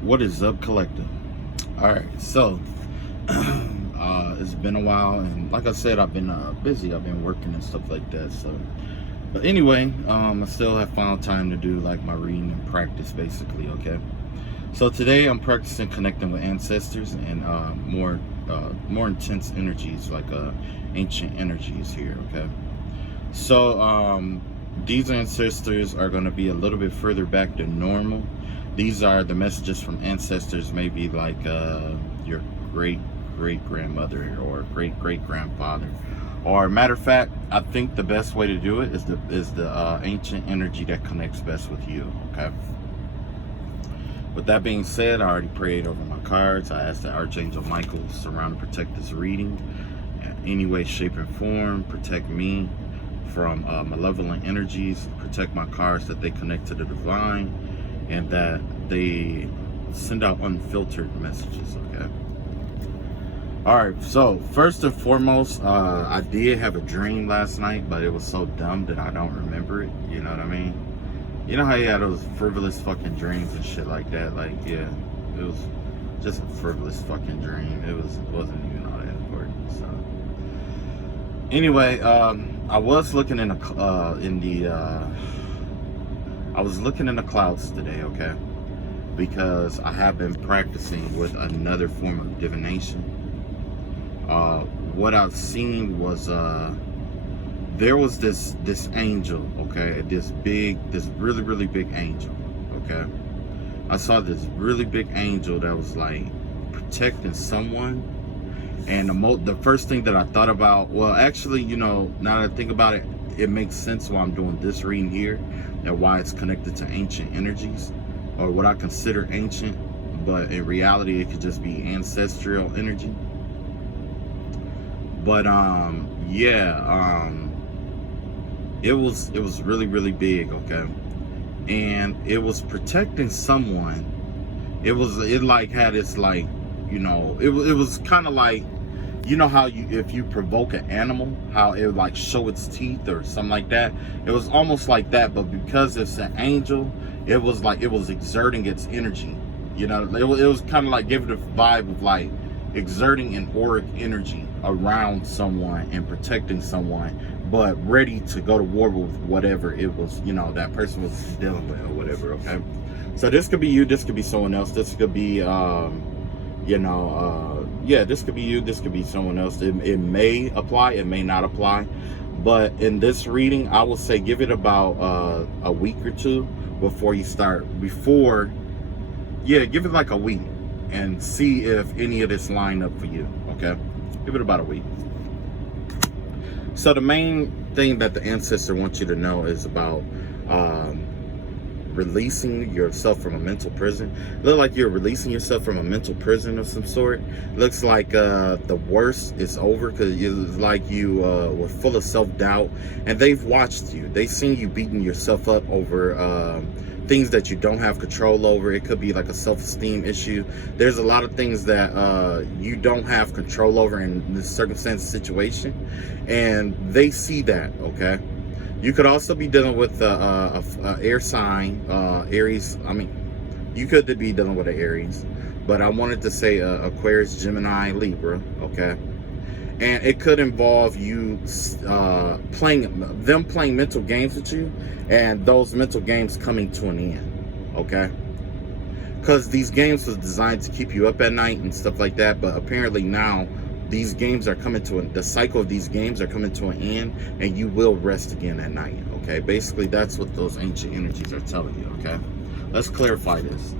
What is up, collective? All right, so it's been a while, and like I said, I've been busy. I've been working and stuff like that. So, but anyway, I still have found time to do like my reading and practice, basically. Okay, so today I'm practicing connecting with ancestors and more intense energies, like ancient energies here. Okay, so these ancestors are going to be a little bit further back than normal. These are the messages from ancestors, maybe like your great-great-grandmother or great-great-grandfather. Or matter of fact, I think the best way to do it is the ancient energy that connects best with you, okay? With that being said, I already prayed over my cards. I asked the Archangel Michael to surround and protect this reading in any way, shape, and form. Protect me from malevolent energies. Protect my cards that they connect to the divine, and that they send out unfiltered messages, okay? All right, so first and foremost, I did have a dream last night, but it was so dumb that I don't remember it, you know what I mean? You know how you had those frivolous fucking dreams and shit like that? Like, yeah, it was just a frivolous fucking dream. It wasn't even all that important, so. Anyway, I was looking in I was looking in the clouds today, okay? Because I have been practicing with another form of divination. What I've seen was there was this angel, okay? This really, really big angel, okay? I saw this really big angel that was like protecting someone. And the first thing that I thought about, well, actually, you know, now that I think about it, it makes sense why I'm doing this reading here and why it's connected to ancient energies, or what I consider ancient, but in reality it could just be ancestral energy. But it was really, really big, okay? And it was protecting someone. It like had its, like, you know, it was kind of like, you know how if you provoke an animal, how it would like show its teeth or something like that. It was almost like that, but because it's an angel, it was like it was exerting its energy. You know, it was kind of like giving the vibe of like exerting an auric energy around someone and protecting someone, but ready to go to war with whatever it was, you know, that person was dealing with or whatever. Okay, so this could be you, this could be someone else, this could be yeah, this could be you, this could be someone else. It may apply, it may not apply, but in this reading, I will say give it about a week or two before you start. Give it like a week and see if any of this line up for you, okay? Give it about a week. So the main thing that the ancestor wants you to know is about releasing yourself from a mental prison. Look like you're releasing yourself from a mental prison of some sort. Looks like the worst is over, because it's like you were full of self-doubt, and they've watched you. They've seen you beating yourself up over things that you don't have control over. It could be like a self-esteem issue. There's a lot of things that you don't have control over in this circumstance situation, and they see that, okay? You could also be dealing with a air sign, Aries. I mean, you could be dealing with an Aries, but I wanted to say Aquarius, Gemini, Libra, okay? And it could involve you playing mental games with you, and those mental games coming to an end, okay? Because these games was designed to keep you up at night and stuff like that, but apparently now these games are coming to the cycle of these games are coming to an end, and you will rest again at night, okay? Basically, that's what those ancient energies are telling you, okay? Let's clarify this.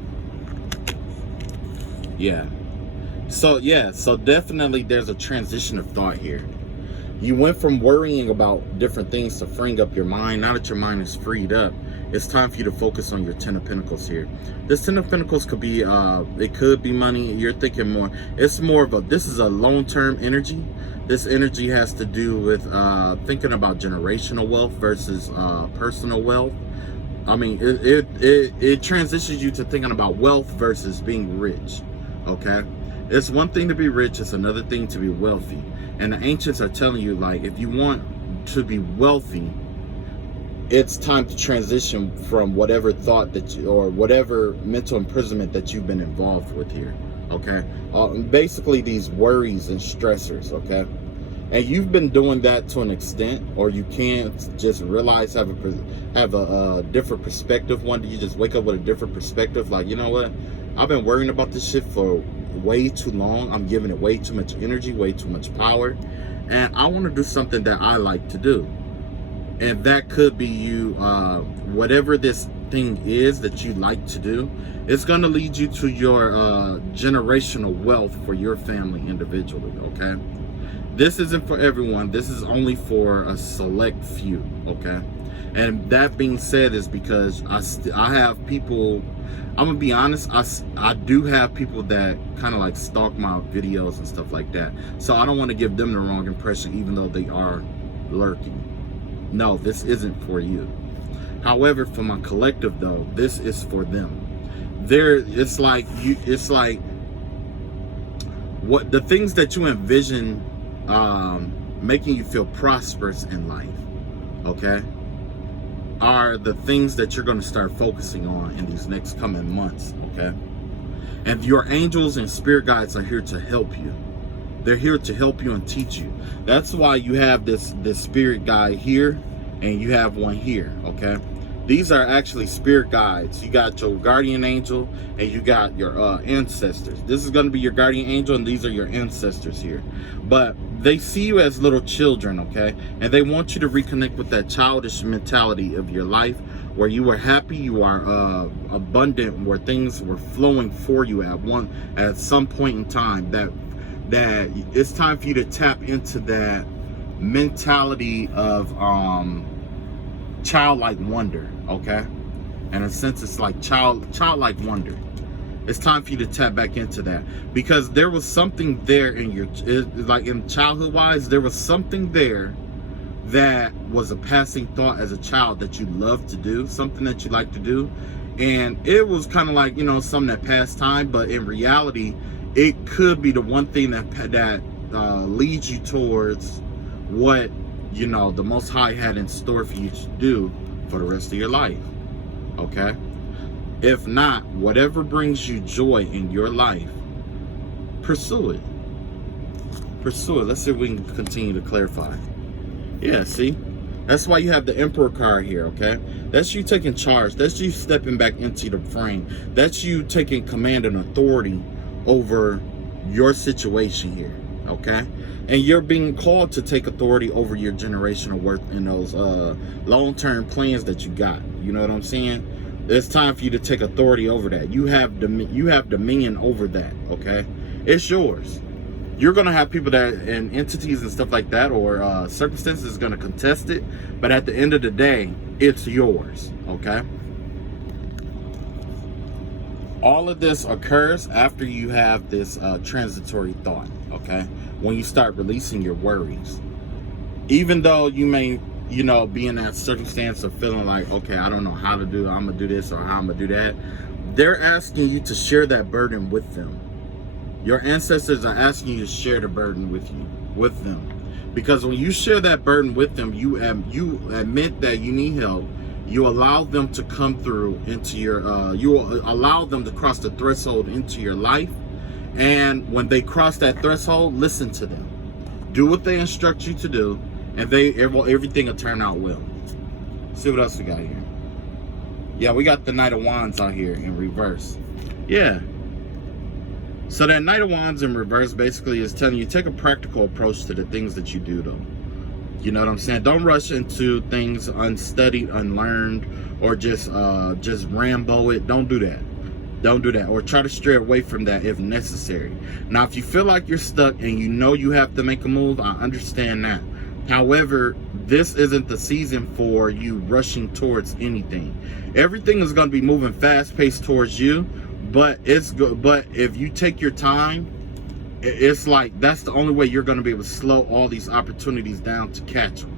So definitely there's a transition of thought here. You went from worrying about different things to freeing up your mind. Now that your mind is freed up, it's time for you to focus on your Ten of Pentacles here. This Ten of Pentacles could be, it could be money. You're thinking more, it's more of this is a long-term energy. This energy has to do with thinking about generational wealth versus personal wealth. I mean, it transitions you to thinking about wealth versus being rich, okay? It's one thing to be rich, it's another thing to be wealthy. And the ancients are telling you, like, if you want to be wealthy, it's time to transition from whatever thought that you, or whatever mental imprisonment that you've been involved with here. Okay, basically these worries and stressors. Okay, and you've been doing that to an extent, or you can't just realize, have a different perspective. One day you just wake up with a different perspective, like, you know what, I've been worrying about this shit for way too long. I'm giving it way too much energy, way too much power, and I want to do something that I like to do. And that could be you, whatever this thing is that you like to do, it's going to lead you to your generational wealth for your family individually. Okay, this isn't for everyone. This is only for a select few. Okay, and that being said is because I have people, I'm gonna be honest, I do have people that kind of like stalk my videos and stuff like that, so I don't want to give them the wrong impression, even though they are lurking. No, this isn't for you. However, for my collective though, this is for them. It's like what the things that you envision making you feel prosperous in life, okay, are the things that you're going to start focusing on in these next coming months. Okay, and your angels and spirit guides are here to help you. They're here to help you and teach you. That's why you have this spirit guide here, and you have one here. Okay, these are actually spirit guides. You got your guardian angel, and you got your ancestors. This is going to be your guardian angel, and these are your ancestors here. But they see you as little children, okay, and they want you to reconnect with that childish mentality of your life, where you were happy, you are abundant, where things were flowing for you at some point in time. That it's time for you to tap into that mentality of childlike wonder. Okay, in a sense, it's like childlike wonder. It's time for you to tap back into that, because there was something there in your, like in childhood wise, there was something there that was a passing thought as a child that you loved to do, something that you like to do, and it was kind of like, you know, something that passed time, but in reality, it could be the one thing that leads you towards what, you know, the Most High had in store for you to do for the rest of your life. Okay, if not, whatever brings you joy in your life, pursue it. Pursue it. Let's see if we can continue to clarify. Yeah, see, that's why you have the Emperor card here. Okay, that's you taking charge. That's you stepping back into the frame. That's you taking command and authority over your situation here. Okay, and you're being called to take authority over your generational worth in those long-term plans that you got. You know what I'm saying? It's time for you to take authority over that. You have dominion over that. Okay, it's yours. You're gonna have people that and entities and stuff like that, or circumstances gonna contest it, but at the end of the day, it's yours. Okay. All of this occurs after you have this transitory thought. Okay, when you start releasing your worries, even though you may, you know, be in that circumstance of feeling like, okay, I don't know how to do, I'm gonna do this or how I'm gonna do that. They're asking you to share that burden with them. Your ancestors are asking you to share the burden with them, because when you share that burden with them, you admit that you need help. You allow them to come through into your, you allow them to cross the threshold into your life. And when they cross that threshold, listen to them. Do what they instruct you to do, and everything will turn out well. See what else we got here. Yeah, we got the Knight of Wands out here in reverse. Yeah. So that Knight of Wands in reverse basically is telling you, take a practical approach to the things that you do, though. You know what I'm saying? Don't rush into things unstudied, unlearned, or just Rambo it. Don't do that. Don't do that, or try to stray away from that if necessary. Now, if you feel like you're stuck and you know you have to make a move, I understand that. However, this isn't the season for you rushing towards anything. Everything is going to be moving fast-paced towards you, but it's good. But if you take your time, it's like that's the only way you're going to be able to slow all these opportunities down to catch them.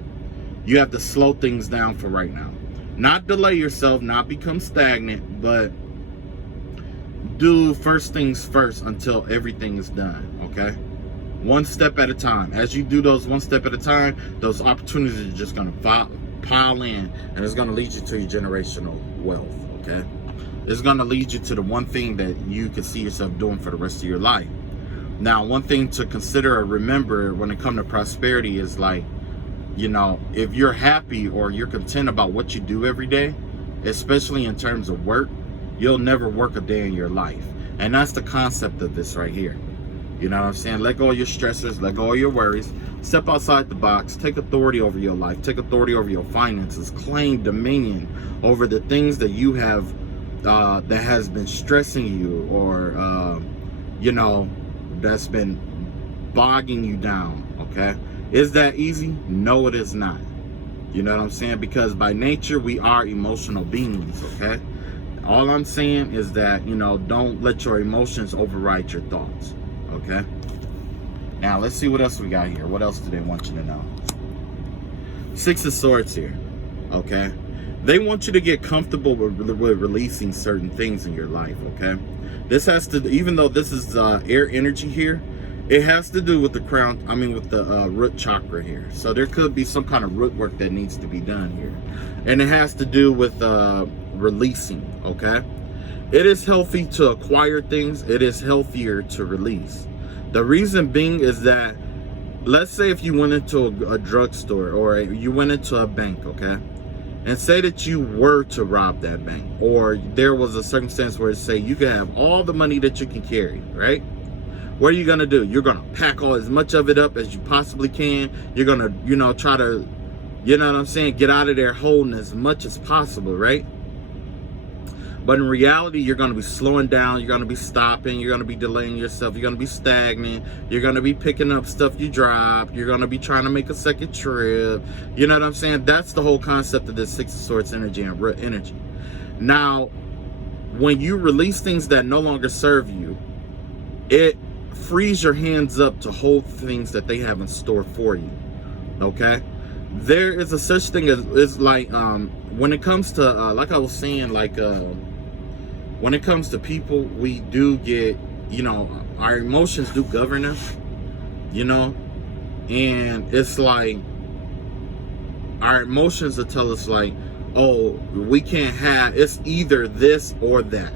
You have to slow things down for right now. Not delay yourself, not become stagnant, but do first things first until everything is done. Okay, one step at a time. As you do those one step at a time, those opportunities are just going to pile in, and it's going to lead you to your generational wealth, okay? It's going to lead you to the one thing that you can see yourself doing for the rest of your life. Now, one thing to consider or remember when it comes to prosperity is like, you know, if you're happy or you're content about what you do every day, especially in terms of work, you'll never work a day in your life. And that's the concept of this right here. You know what I'm saying? Let go of your stressors, let go of your worries, step outside the box, take authority over your life, take authority over your finances, claim dominion over the things that you have that has been stressing you, or you know, that's been bogging you down. Okay, is that easy? No, it is not. You know what I'm saying? Because by nature we are emotional beings. Okay, all I'm saying is that, you know, don't let your emotions override your thoughts. Okay, now let's see what else we got here. What else do they want you to know? Six of Swords here. Okay, they want you to get comfortable with releasing certain things in your life. Okay, this has to, even though this is air energy here, it has to do with the crown, I mean with the root chakra here. So there could be some kind of root work that needs to be done here, and it has to do with releasing. Okay, it is healthy to acquire things. It is healthier to release. The reason being is that, let's say if you went into a drugstore or you went into a bank, okay, and say that you were to rob that bank, or there was a circumstance where, say, you can have all the money that you can carry, right? What are you gonna do? You're gonna pack all as much of it up as you possibly can. You're gonna, you know, try to, you know what I'm saying, get out of there holding as much as possible, right? But in reality, you're going to be slowing down, you're going to be stopping, you're going to be delaying yourself, you're going to be stagnant, you're going to be picking up stuff you dropped, you're going to be trying to make a second trip. You know what I'm saying? That's the whole concept of this Six of Swords energy and root energy. Now, when you release things that no longer serve you, it frees your hands up to hold things that they have in store for you. Okay? There is a such thing as, it's like, when it comes to, like I was saying, like, when it comes to people, we do get, you know, our emotions do govern us, you know, and it's like our emotions will tell us like, oh, we can't have, it's either this or that.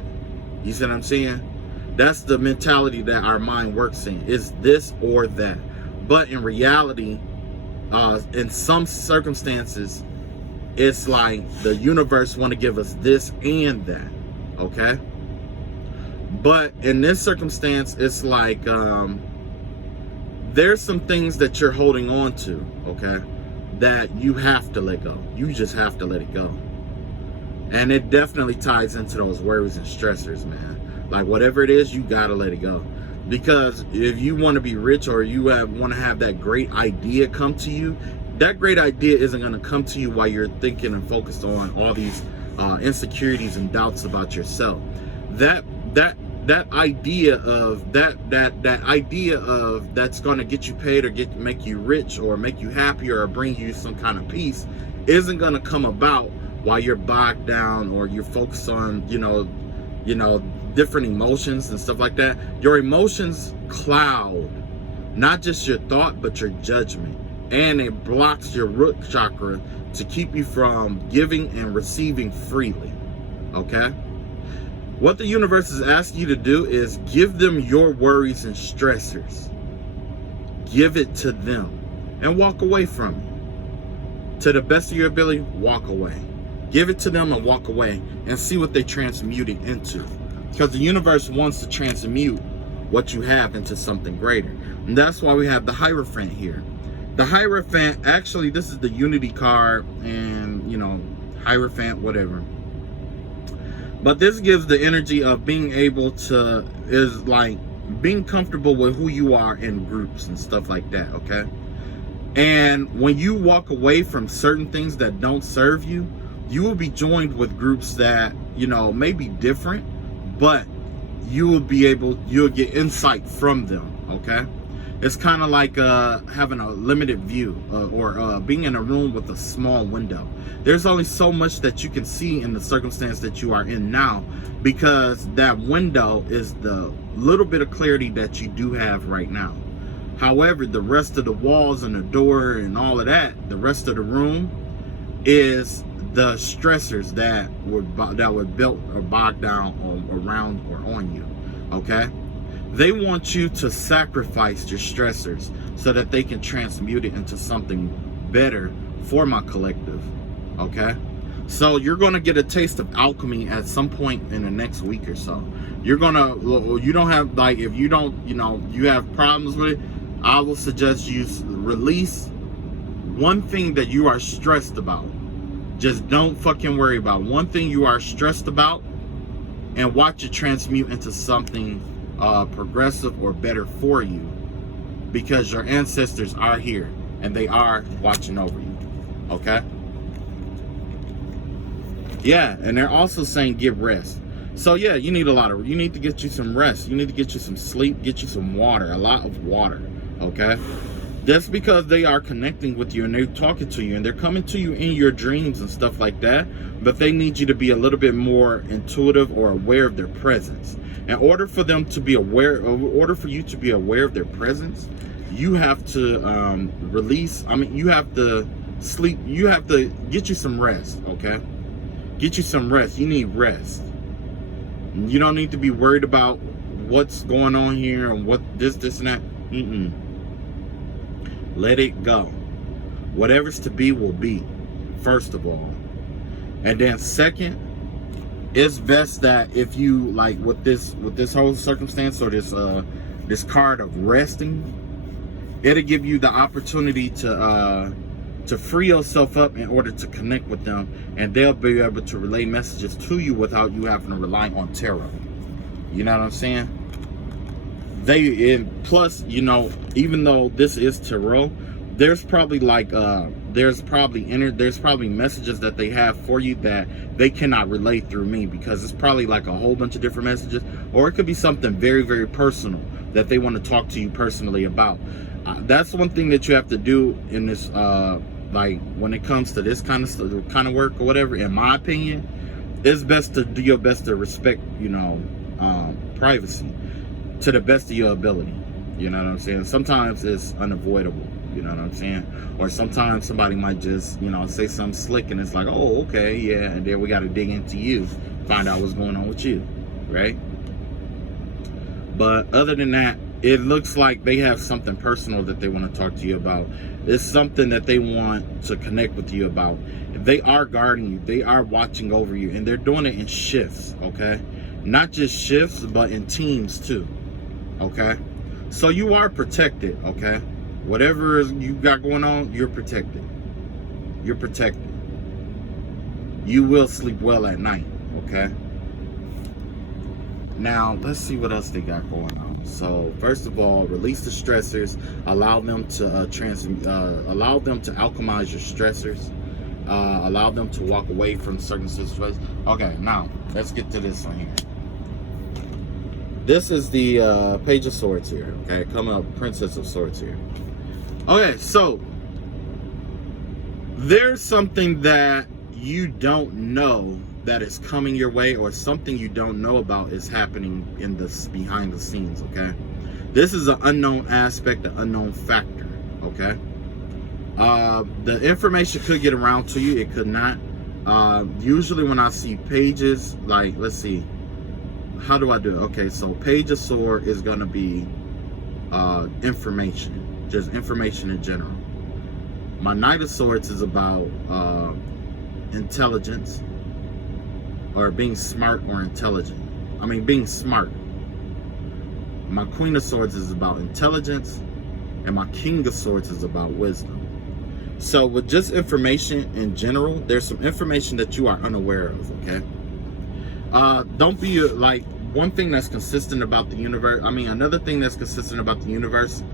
You see what I'm saying? That's the mentality that our mind works in, is this or that. But in reality, in some circumstances, it's like the universe want to give us this and that. Okay, but in this circumstance, it's like there's some things that you're holding on to, okay, that you have to let go. You just have to let it go. And it definitely ties into those worries and stressors, man. Like whatever it is, you gotta let it go. Because if you want to be rich, or you want to have that great idea come to you, that great idea isn't going to come to you while you're thinking and focused on all these insecurities and doubts about yourself. That idea of that idea of that's going to get you paid or make you rich or make you happy or bring you some kind of peace isn't going to come about while you're bogged down or you're focused on, you know, different emotions and stuff like that. Your emotions cloud not just your thought, but your judgment, and it blocks your root chakra to keep you from giving and receiving freely. Okay, what the universe is asking you to do is give them your worries and stressors. Give it to them and walk away from it. To the best of your ability, walk away. Give it to them and walk away and see what they transmute it into. Because the universe wants to transmute what you have into something greater. And that's why we have the Hierophant here. The Hierophant, actually, this is the Unity card, and, you know, Hierophant, whatever. But this gives the energy of being able to, is like being comfortable with who you are in groups and stuff like that, okay? And when you walk away from certain things that don't serve you, you will be joined with groups that, you know, may be different, but you'll get insight from them, okay? It's kind of like having a limited view or being in a room with a small window. There's only so much that you can see in the circumstance that you are in now, because that window is the little bit of clarity that you do have right now. However, the rest of the walls and the door and all of that, the rest of the room, is the stressors that would built or bogged down around or on you. Okay, they want you to sacrifice your stressors so that they can transmute it into something better for my collective. Okay, so you're going to get a taste of alchemy at some point in the next week or so. You don't have, like, if you don't, you have problems with it, I will suggest you release one thing that you are stressed about. Just don't fucking worry about one thing you are stressed about, and watch it transmute into something progressive or better for you, because your ancestors are here and they are watching over you. Okay? Yeah, and they're also saying give rest. So yeah, you need to get you some rest. You need to get you some sleep, get you some water, a lot of water. Okay? That's because they are connecting with you and they're talking to you and they're coming to you in your dreams and stuff like that. But they need you to be a little bit more intuitive or aware of their presence. In order for them to be aware, in order for you to be aware of their presence, you have to you have to sleep. You have to get you some rest. Okay, get you some rest. You need rest. You don't need to be worried about what's going on here and what this and that. Let it go. Whatever's to be will be, first of all. And then second, it's best that if you, like, with this whole circumstance, or this card of resting, it'll give you the opportunity to free yourself up in order to connect with them, and they'll be able to relay messages to you without you having to rely on tarot. You know what I'm saying? Plus, even though this is tarot, there's probably there's probably messages that they have for you that they cannot relay through me, because it's probably like a whole bunch of different messages, or it could be something very, very personal that they want to talk to you personally about. That's one thing that you have to do in this, like, when it comes to this kind of work or whatever. In my opinion, it's best to do your best to respect, privacy to the best of your ability. You know what I'm saying? Sometimes it's unavoidable. You know what I'm saying? Or sometimes somebody might just, say something slick and it's like, oh, okay, yeah. And then we got to dig into you, find out what's going on with you, right? But other than that, it looks like they have something personal that they want to talk to you about. It's something that they want to connect with you about. They are guarding you. They are watching over you. And they're doing it in shifts, okay? Not just shifts, but in teams too, okay? So you are protected, okay? Whatever you got going on, you're protected. You're protected. You will sleep well at night, okay? Now, let's see what else they got going on. So, first of all, release the stressors. Allow them to allow them to alchemize your stressors. Allow them to walk away from certain situations. Okay, now let's get to this one here. This is the Page of Swords here. Okay, coming up, Princess of Swords here. Okay, so there's something that you don't know that is coming your way, or something you don't know about is happening in this behind the scenes. Okay, this is an unknown aspect, an unknown factor. Okay, the information could get around to you, it could not. Usually when I see pages, like, let's see, how do I do it? Okay, so Page of Sword is going to be information, just information in general. My Knight of Swords is about intelligence, or being smart or intelligent. I mean, being smart. My Queen of Swords is about intelligence, and my King of Swords is about wisdom. So with just information in general, there's some information that you are unaware of, okay? Don't be like, one thing that's consistent about the universe, another thing that's consistent about the universe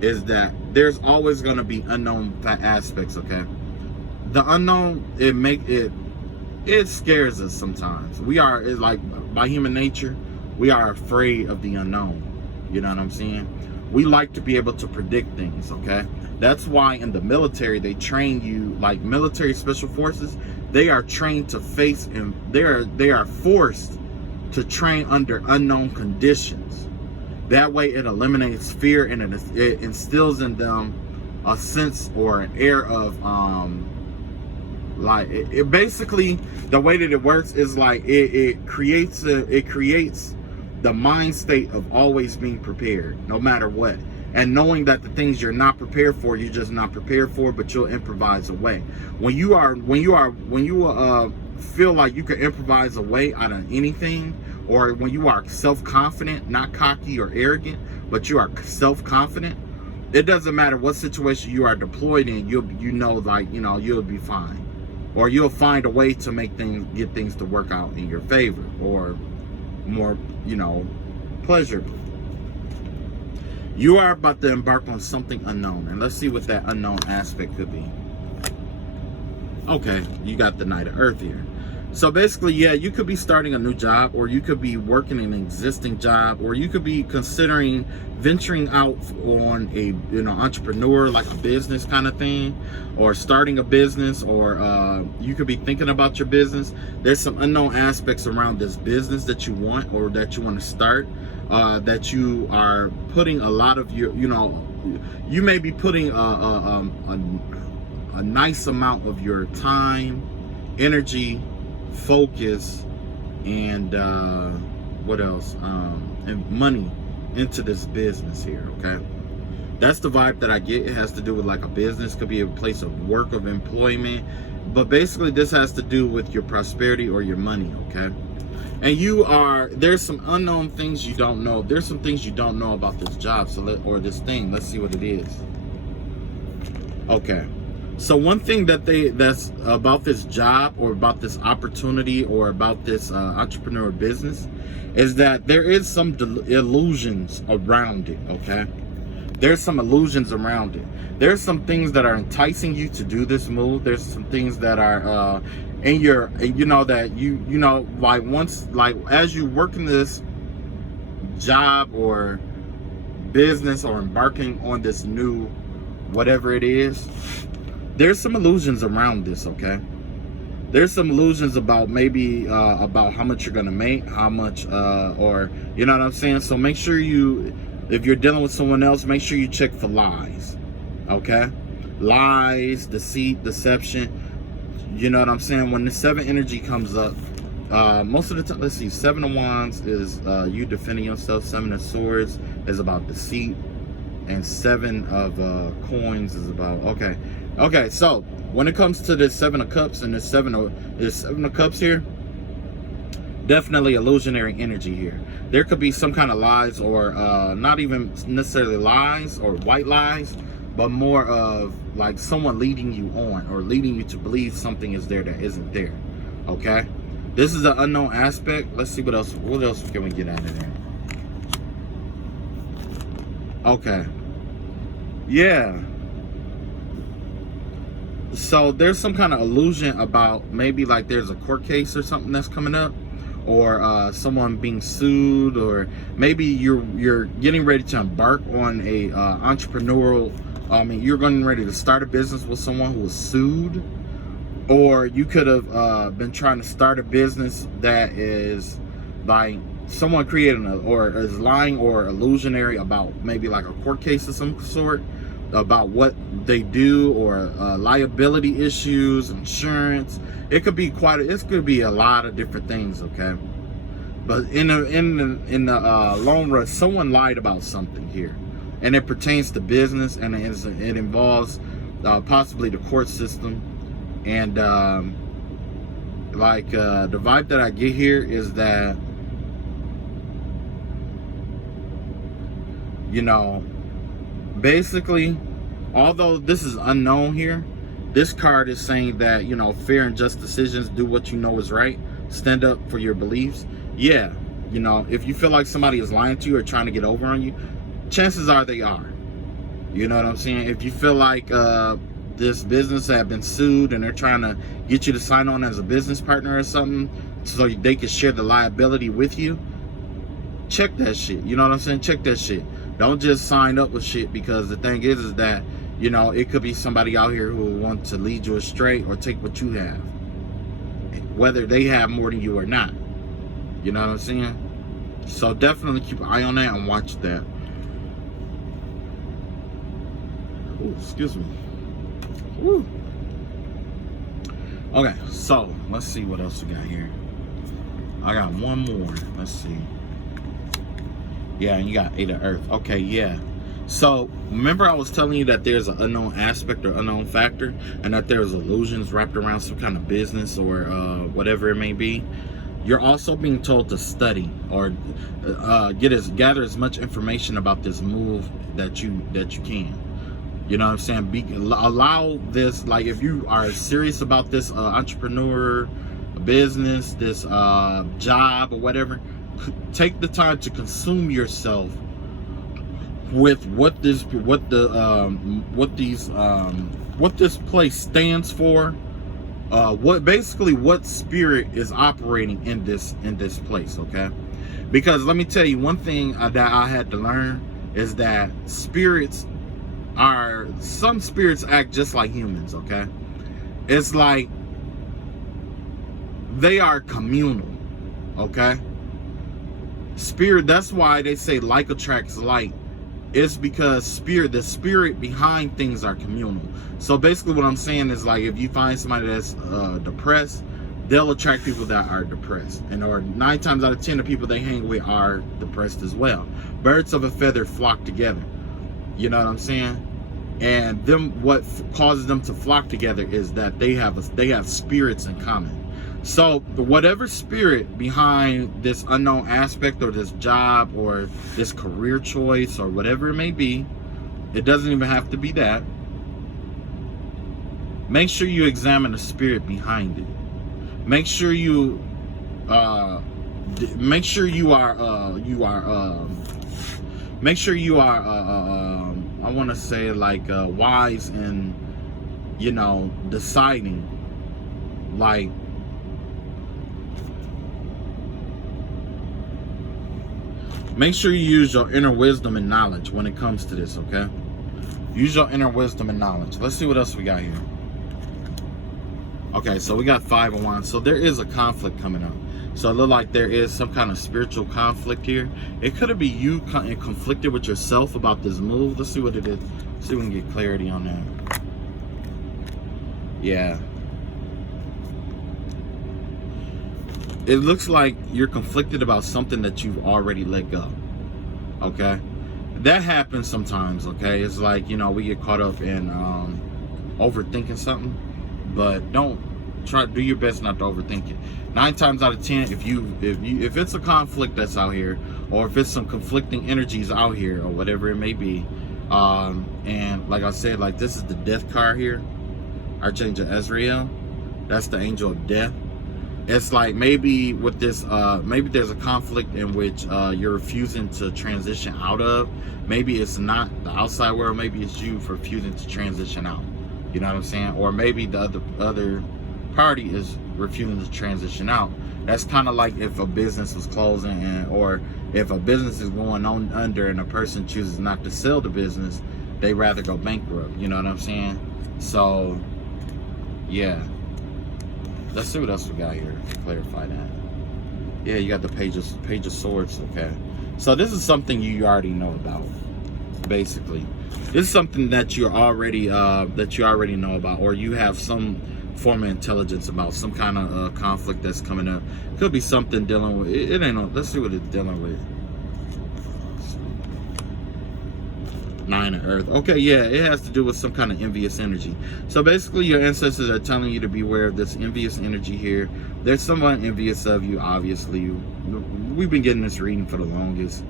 is that there's always going to be unknown aspects, okay? The unknown, it scares us sometimes. It's like, by human nature, we are afraid of the unknown. You know what I'm saying? We like to be able to predict things, okay? That's why in the military, they train you, like military special forces, they are trained to face, and they are forced to train under unknown conditions. That way it eliminates fear, and it instills in them a sense or an air of Like it basically, the way that it works is like it creates the mind state of always being prepared, no matter what, and knowing that the things you're not prepared for, you're just not prepared for, but you'll improvise away. When you feel like you can improvise away out of anything, or when you are self-confident, not cocky or arrogant, but you are self-confident, it doesn't matter what situation you are deployed in, you'll be fine, or you'll find a way to get things to work out in your favor, or more, pleasurable. You are about to embark on something unknown, and let's see what that unknown aspect could be. Okay, you got the Knight of Earth here. So basically, yeah, you could be starting a new job, or you could be working an existing job, or you could be considering venturing out on a entrepreneur, like a business kind of thing, or starting a business, or you could be thinking about your business. There's some unknown aspects around this business that you want, or that you want to start, that you are putting a lot of your, you may be putting a nice amount of your time, energy, focus, and what else, and money into this business here. Okay, that's the vibe that I get. It has to do with like a business, could be a place of work, of employment, but basically this has to do with your prosperity or your money. Okay, and there's some unknown things you don't know. There's some things you don't know about this job, or this thing. Let's see what it is. Okay. So one thing that's about this job, or about this opportunity, or about this entrepreneur business, is that there is some illusions around it. Okay, there's some illusions around it. There's some things that are enticing you to do this move. There's some things that are like as you work in this job or business, or embarking on this new whatever it is, there's some illusions around this. Okay, there's some illusions about maybe about how much you're gonna make, how much or you know what I'm saying. So make sure if you're dealing with someone else, make sure you check for lies. Okay, lies, deceit, deception. You know what I'm saying. When the 7 energy comes up, most of the time, let's see, 7 of Wands is you defending yourself. 7 of Swords is about deceit, and 7 of coins is about okay, so when it comes to this 7 of Cups and this 7 of Cups here, definitely illusionary energy here. There could be some kind of lies, or not even necessarily lies or white lies, but more of like someone leading you on, or leading you to believe something is there that isn't there. Okay, this is the unknown aspect. Let's see what else can we get out of there. Okay, yeah. So there's some kind of illusion about maybe like there's a court case or something that's coming up, or someone being sued, or maybe you're getting ready to embark on a entrepreneurial. You're getting ready to start a business with someone who was sued, or you could have been trying to start a business that is like someone creating or is lying or illusionary about maybe like a court case of some sort, about what they do, or liability issues, insurance. It could be a lot of different things. Okay, but in the long run, someone lied about something here, and it pertains to business, and it involves possibly the court system, and the vibe that I get here is that basically, although this is unknown here, this card is saying that, fair and just decisions, do what you know is right, stand up for your beliefs. Yeah, if you feel like somebody is lying to you or trying to get over on you, chances are they are. You know what I'm saying? If you feel like this business have been sued and they're trying to get you to sign on as a business partner or something so they can share the liability with you, check that shit. You know what I'm saying? Check that shit. Don't just sign up with shit, because the thing is that, it could be somebody out here who wants to lead you astray or take what you have, whether they have more than you or not. You know what I'm saying? So definitely keep an eye on that and watch that. Ooh, excuse me. Ooh. Okay, so let's see what else we got here. I got one more. Let's see. Yeah, and you got 8 of Earth. Okay, yeah. So remember I was telling you that there's an unknown aspect or unknown factor, and that there's illusions wrapped around some kind of business or whatever it may be. You're also being told to study or gather as much information about this move that you can. You know what I'm saying? Allow this, like if you are serious about this entrepreneur business, this job or whatever, take the time to consume yourself with what this place stands for, what spirit is operating in this place, okay? Because let me tell you one thing that I had to learn is that some spirits act just like humans, okay? It's like they are communal, okay? Spirit, that's why they say like attracts like. It's because the spirit behind things are communal. So basically what I'm saying is, like, if you find somebody that's depressed, they'll attract people that are depressed. And or 9 times out of 10 the people they hang with are depressed as well. Birds of a feather flock together. You know what I'm saying? And what causes them to flock together is that they have spirits in common. So whatever spirit behind this unknown aspect or this job or this career choice or whatever it may be, it doesn't even have to be that. Make sure you examine the spirit behind it. Make sure you are I want to say like wise in, you know, deciding, like, make sure you use your inner wisdom and knowledge when it comes to this, okay? Use your inner wisdom and knowledge. Let's see what else we got here. Okay, so we got 5 of Wands. So there is a conflict coming up. So it looks like there is some kind of spiritual conflict here. It could be you conflicted with yourself about this move. Let's see what it is. See if we can get clarity on that. Yeah. It looks like you're conflicted about something that you've already let go. Okay? That happens sometimes, okay? It's like, you know, we get caught up in overthinking something, but do your best not to overthink it. 9 times out of 10, if it's a conflict that's out here, or if it's some conflicting energies out here, or whatever it may be, and like I said, like this is the death card here, Archangel Ezrael. That's the angel of death. It's like maybe with this, maybe there's a conflict in which you're refusing to transition out of. Maybe it's not the outside world. Maybe it's you for refusing to transition out. You know what I'm saying? Or maybe the other party is refusing to transition out. That's kind of like if a business was closing, or if a business is going on under and a person chooses not to sell the business, they rather go bankrupt. You know what I'm saying? So, yeah. Let's see what else we got here to clarify that. Yeah, you got the Page of Swords, okay. So this is something you already know about, basically. This is something that you already know about, or you have some form of intelligence about, some kind of conflict that's coming up. Could be something dealing with it ain't no, let's see what it's dealing with. 9 of Earth. Okay, yeah, it has to do with some kind of envious energy. So basically your ancestors are telling you to beware of this envious energy here. There's someone envious of you, obviously. We've been getting this reading for the longest.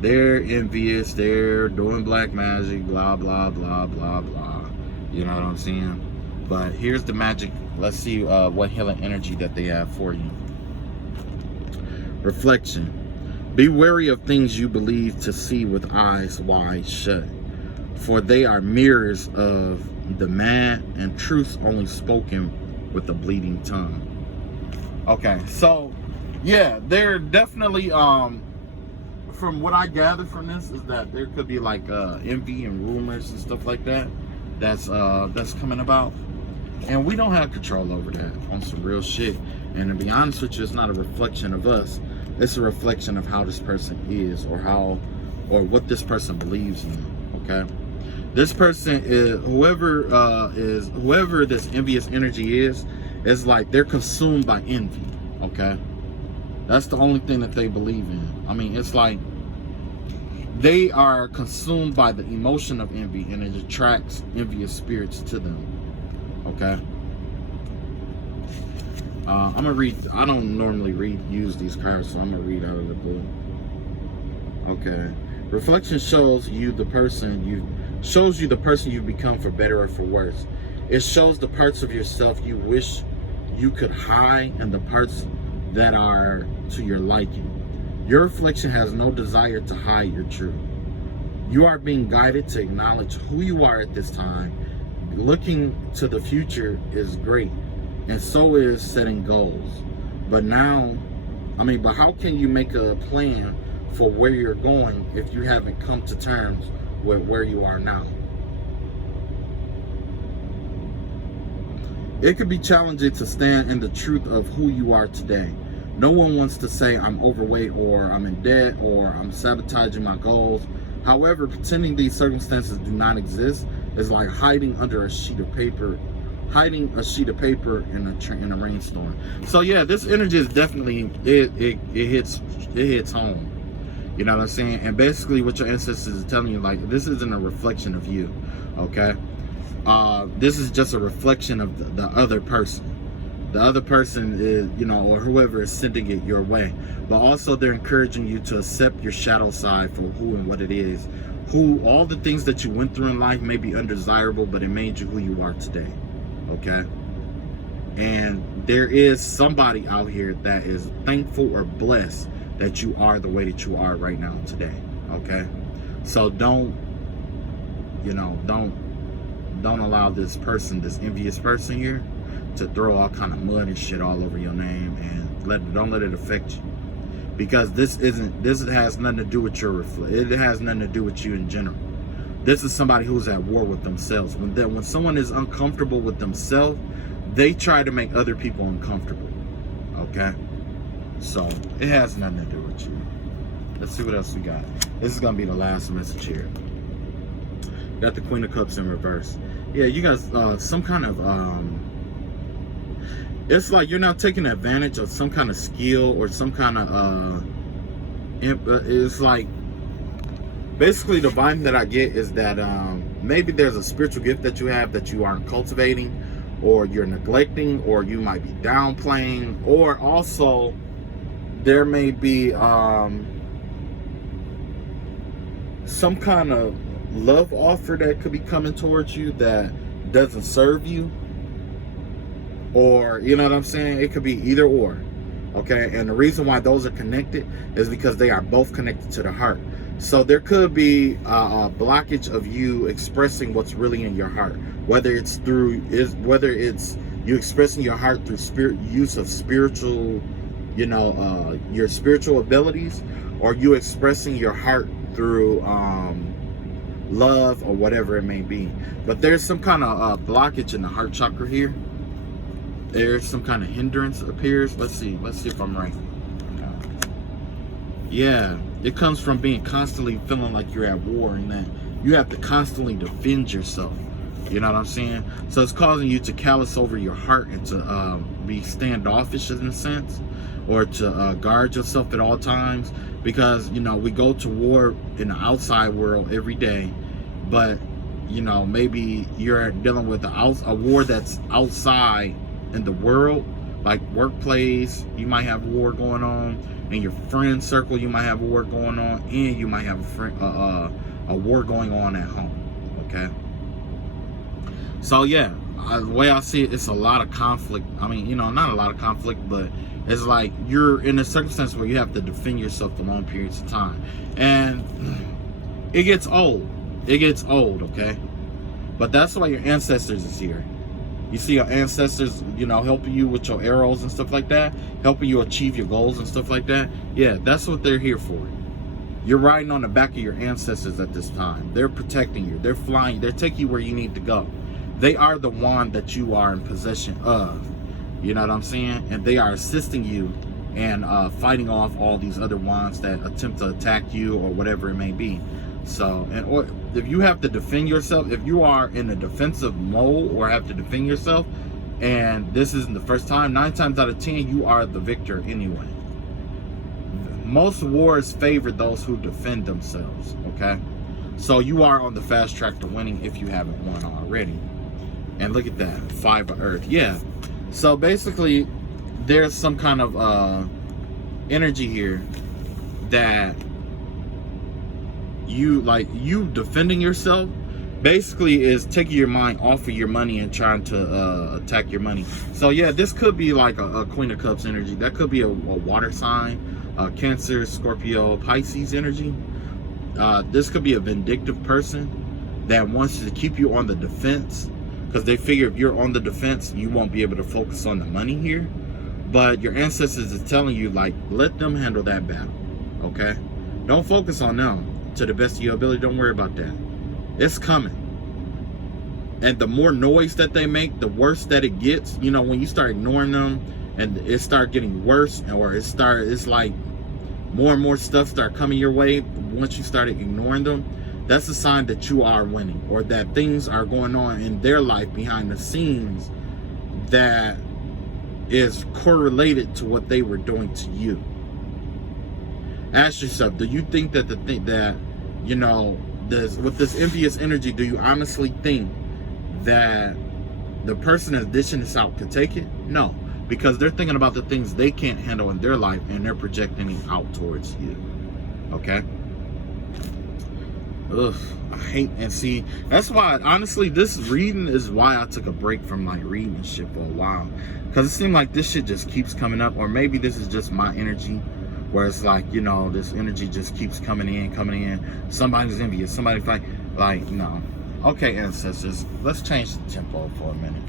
They're envious, they're doing black magic, blah blah blah blah blah. You know what I'm saying? But here's the magic. Let's see what healing energy that they have for you. Reflection. Be wary of things you believe to see with eyes wide shut, for they are mirrors of the mad, and truths only spoken with a bleeding tongue. Okay, so yeah, they're definitely from what I gather from this is that there could be like envy and rumors and stuff like that that's coming about, and we don't have control over that on some real shit. And to be honest with you, it's not a reflection of us. It's a reflection of how this person is, or what this person believes in. Okay, this person is whoever this envious energy is It's like they're consumed by envy, okay? That's the only thing that they believe in. I mean, it's like they are consumed by the emotion of envy, and it attracts envious spirits to them, okay? I'm gonna read. I don't normally use these cards, so I'm gonna read out of the book. Okay. Reflection shows you the person you've become, for better or for worse. It shows the parts of yourself you wish you could hide and the parts that are to your liking. Your reflection has no desire to hide your truth. You are being guided to acknowledge who you are at this time. Looking to the future is great, and so is setting goals. But how can you make a plan for where you're going if you haven't come to terms with where you are now? It could be challenging to stand in the truth of who you are today. No one wants to say I'm overweight, or I'm in debt, or I'm sabotaging my goals. However, pretending these circumstances do not exist is like hiding a sheet of paper in a rainstorm. So yeah, this energy is definitely it hits home. You know what I'm saying? And basically what your ancestors are telling you, like, this isn't a reflection of you, okay? This is just a reflection of the other person. The other person is, or whoever is sending it your way. But also they're encouraging you to accept your shadow side for who and what it is. All the things that you went through in life may be undesirable, but it made you who you are today, okay? And there is somebody out here that is thankful or blessed that you are the way that you are right now today, okay? So don't allow this envious person here to throw all kind of mud and shit all over your name, and don't let it affect you, because this has nothing to do with it has nothing to do with you in general. This is somebody who's at war with themselves. When someone is uncomfortable with themselves, they try to make other people uncomfortable, okay? So it has nothing to do with you. Let's see what else we got. This is gonna be the last message here. Got the Queen of Cups in reverse. Yeah, you guys, some kind of it's like you're now taking advantage of some kind of skill or some kind of it's like, basically the vibe that I get is that maybe there's a spiritual gift that you have that you aren't cultivating, or you're neglecting, or you might be downplaying, or also there may be some kind of love offer that could be coming towards you that doesn't serve you, or you know what I'm saying? It could be either or, okay? And the reason why those are connected is because they are both connected to the heart. So there could be a blockage of you expressing what's really in your heart, whether it's you expressing your heart through use of spiritual, your spiritual abilities, or you expressing your heart through love or whatever it may be. But there's some kind of blockage in the heart chakra here. There's some kind of hindrance appears. Let's see if I'm right. Yeah, it comes from being constantly feeling like you're at war, and that you have to constantly defend yourself. You know what I'm saying? So it's causing you to callous over your heart and to be standoffish in a sense, or to guard yourself at all times, because we go to war in the outside world every day, but maybe you're dealing with a war that's outside in the world, like workplace. You might have war going on in your friend circle, you might have war going on, and you might have a war going on at home, okay? So yeah, the way I see it, it's a lot of conflict. I mean, not a lot of conflict, but it's like you're in a circumstance where you have to defend yourself for long periods of time, and it gets old. Okay? But that's why your ancestors is here. You see your ancestors, helping you with your arrows and stuff like that, helping you achieve your goals and stuff like that. Yeah, that's what they're here for. You're riding on the back of your ancestors at this time. They're protecting you. They're flying. They're taking you where you need to go. They are the wand that you are in possession of. You know what I'm saying? And they are assisting you and fighting off all these other wands that attempt to attack you or whatever it may be. So, or if you have to defend yourself, if you are in a defensive mode or have to defend yourself, and this isn't the first time. 9 times out of 10, you are the victor anyway. Most wars favor those who defend themselves, okay? So you are on the fast track to winning if you haven't won already. And look at that, 5 of Earth. Yeah. So basically, there's some kind of energy here that you defending yourself basically is taking your mind off of your money and trying to attack your money. So yeah, this could be like a Queen of Cups energy. That could be a water sign, Cancer, Scorpio, Pisces energy. This could be a vindictive person that wants to keep you on the defense, because they figure if you're on the defense, you won't be able to focus on the money here. But your ancestors is telling you, like, let them handle that battle, okay? Don't focus on them to the best of your ability. Don't worry about that. It's coming. And the more noise that they make, the worse that it gets. You know, when you start ignoring them and it start getting worse, or it's like more and more stuff start coming your way once you started ignoring them, that's a sign that you are winning, or that things are going on in their life behind the scenes that is correlated to what they were doing to you. Ask yourself, do you think that you know, with this envious energy, do you honestly think that the person that's dishing this out could take it? No, because they're thinking about the things they can't handle in their life, and they're projecting it out towards you. Okay? Ugh, I hate, and see, that's why, honestly, this reading is why I took a break from like reading shit for a while, because it seemed like this shit just keeps coming up. Or maybe this is just my energy, where it's like, you know, this energy just keeps coming in. Somebody's envious, somebody fight, like, no. Okay, ancestors, let's change the tempo for a minute.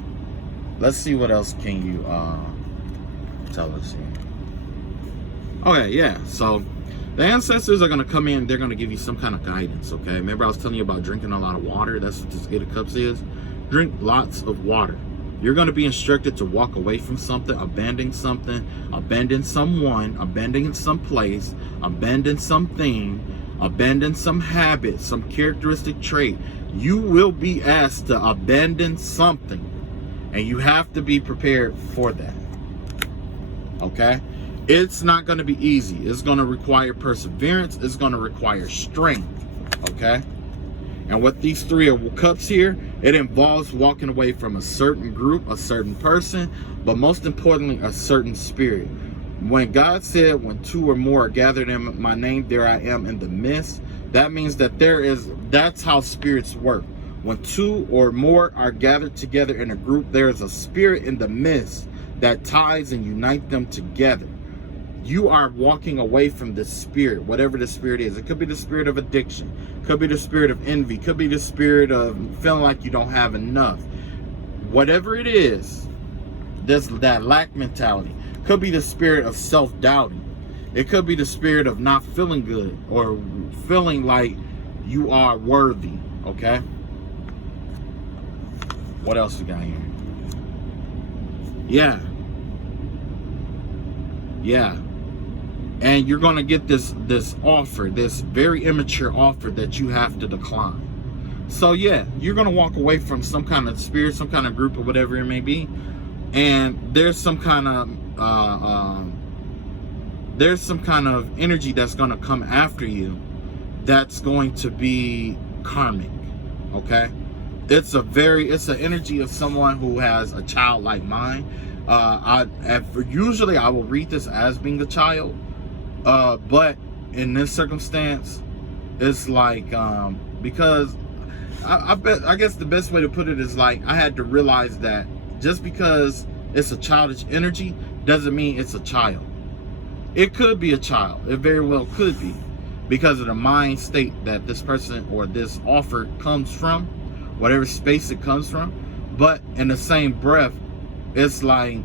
Let's see what else can you tell us here. Okay, yeah, so the ancestors are going to come in. They're going to give you some kind of guidance, okay? Remember I was telling you about drinking a lot of water? That's what this Eight of Cups is. Drink lots of water. You're going to be instructed to walk away from something, abandon something, abandon someone, abandon some place, abandon something, abandon some habit, some characteristic trait. You will be asked to abandon something, and you have to be prepared for that, okay? It's not going to be easy. It's going to require perseverance. It's going to require strength, okay? And with these 3 of Cups here, it involves walking away from a certain group, a certain person, but most importantly, a certain spirit. When God said, when 2 or more are gathered in my name, there I am in the midst, that means that that's how spirits work. When 2 or more are gathered together in a group, there is a spirit in the midst that ties and unites them together. You are walking away from the spirit, whatever the spirit is. It could be the spirit of addiction, could be the spirit of envy, could be the spirit of feeling like you don't have enough. Whatever it is, there's that lack mentality. Could be the spirit of self-doubting. It could be the spirit of not feeling good, or feeling like you are worthy, okay? What else we got here? Yeah. And you're going to get this offer, this very immature offer that you have to decline. So yeah, you're going to walk away from some kind of spirit, some kind of group, or whatever it may be. And there's some kind of energy that's going to come after you that's going to be karmic, okay? It's an energy of someone who has a childlike mind. Usually I will read this as being a child. But in this circumstance, it's like, because I guess the best way to put it is like, I had to realize that just because it's a childish energy doesn't mean it's a child. It could be a child. It very well could be, because of the mind state that this person or this offer comes from, whatever space it comes from. But in the same breath, it's like,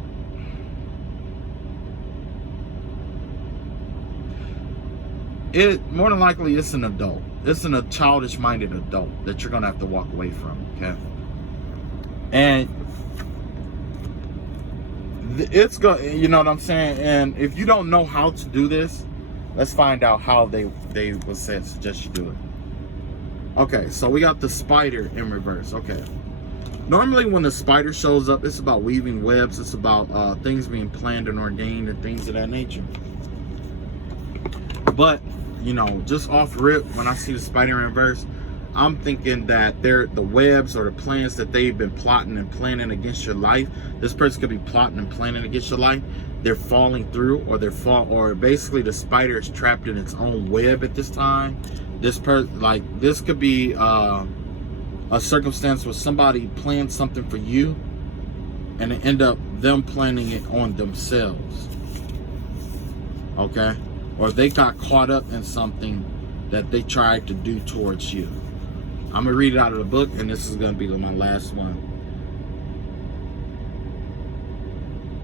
more than likely it's an adult. It's a childish minded adult that you're gonna have to walk away from, okay? And it's going, you know what I'm saying? And if you don't know how to do this, let's find out how they will suggest you do it. Okay, so we got the spider in reverse. Okay, Normally when the spider shows up, it's about weaving webs. It's about things being planned and ordained and things of that nature. But, you know, just off rip, when I see the spider in reverse, I'm thinking that they're the webs or the plans that they've been plotting and planning against your life. This person could be plotting and planning against your life. They're falling through, or basically the spider is trapped in its own web at this time. This could be a circumstance where somebody planned something for you and it end up them planning it on themselves. Okay? Or they got caught up in something that they tried to do towards you. I'm gonna read it out of the book, and this is gonna be my last one.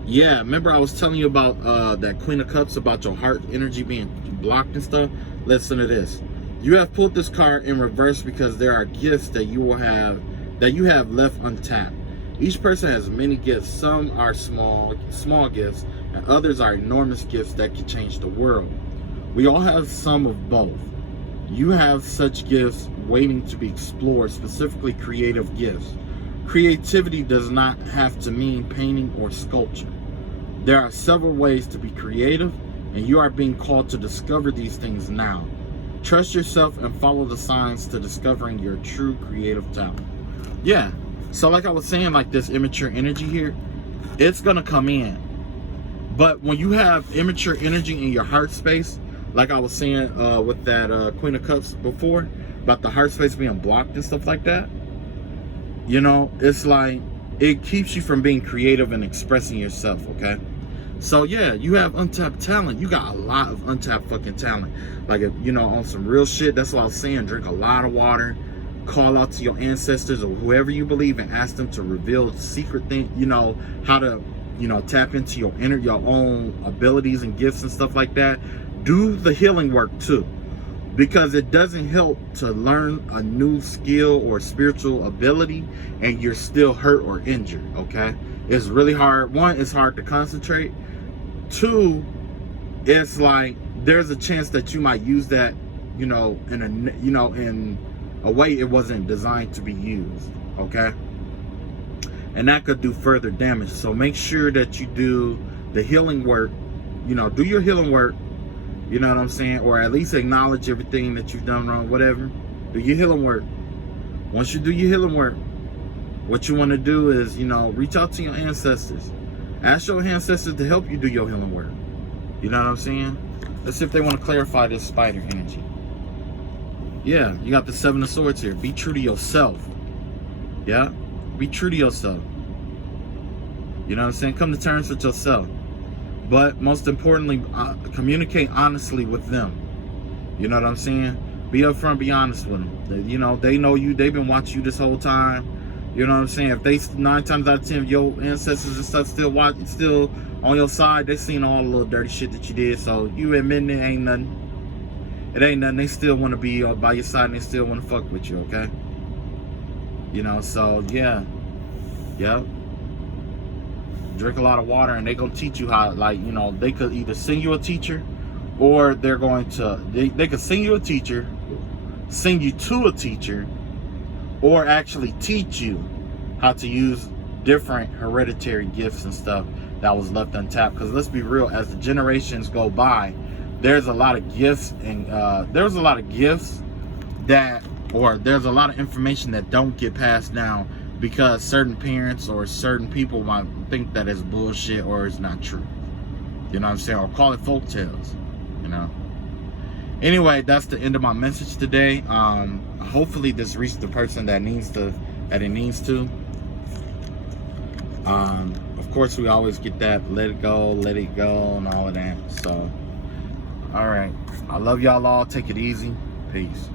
Yeah, remember I was telling you about that Queen of Cups, about your heart energy being blocked and stuff? Listen to this. You have pulled this card in reverse because there are gifts that you have left untapped. Each person has many gifts. Some are small gifts, and others are enormous gifts that can change the world. We all have some of both. You have such gifts waiting to be explored, specifically creative gifts. Creativity does not have to mean painting or sculpture. There are several ways to be creative, and you are being called to discover these things now. Trust yourself and follow the signs to discovering your true creative talent. Yeah, so like I was saying, like this immature energy here, it's gonna come in. But when you have immature energy in your heart space, like I was saying with that Queen of Cups before, about the heart space being blocked and stuff like that, you know, it's like it keeps you from being creative and expressing yourself, okay? So yeah, you have untapped talent. You got a lot of untapped fucking talent. Like, you know, on some real shit, that's what I was saying. Drink a lot of water, call out to your ancestors or whoever you believe and ask them to reveal secret things, you know, how to, you know, tap into your own abilities and gifts and stuff like that. Do the healing work too, because it doesn't help to learn a new skill or spiritual ability and you're still hurt or injured, okay? It's really hard. One, it's hard to concentrate. Two, it's like there's a chance that you might use that, you know, in a way it wasn't designed to be used, okay? And that could do further damage. So make sure that you do the healing work, you know, do your healing work. You know what I'm saying? Or at least acknowledge everything that you've done wrong, whatever. Do your healing work. Once you do your healing work, what you want to do is, you know, reach out to your ancestors. Ask your ancestors to help you do your healing work. You know what I'm saying? Let's see if they want to clarify this spider energy. Yeah, you got the Seven of Swords here. Be true to yourself. Yeah? Be true to yourself. You know what I'm saying? Come to terms with yourself. But most importantly, communicate honestly with them. You know what I'm saying? Be upfront, be honest with them. You know, they know you. They've been watching you this whole time. You know what I'm saying? If they 9 times out of 10, your ancestors and stuff still on your side, they seen all the little dirty shit that you did. So you admitting it ain't nothing. It ain't nothing. They still want to be by your side and they still want to fuck with you, okay? You know, so yeah. Yep. Drink a lot of water and they gonna teach you how, like, you know, they could either send you a teacher or they're going to, they could send you a teacher, send you to a teacher, or actually teach you how to use different hereditary gifts and stuff that was left untapped. Because let's be real, as the generations go by, there's a lot of gifts and there's a lot of information that don't get passed down because certain parents or certain people might think that it's bullshit or it's not true. You know what I'm saying? Or call it folk tales, you know. Anyway, that's the end of my message today. Hopefully this reached the person that it needs to. Of course, we always get that let it go, and all of that. So, all right. I love y'all all. Take it easy. Peace.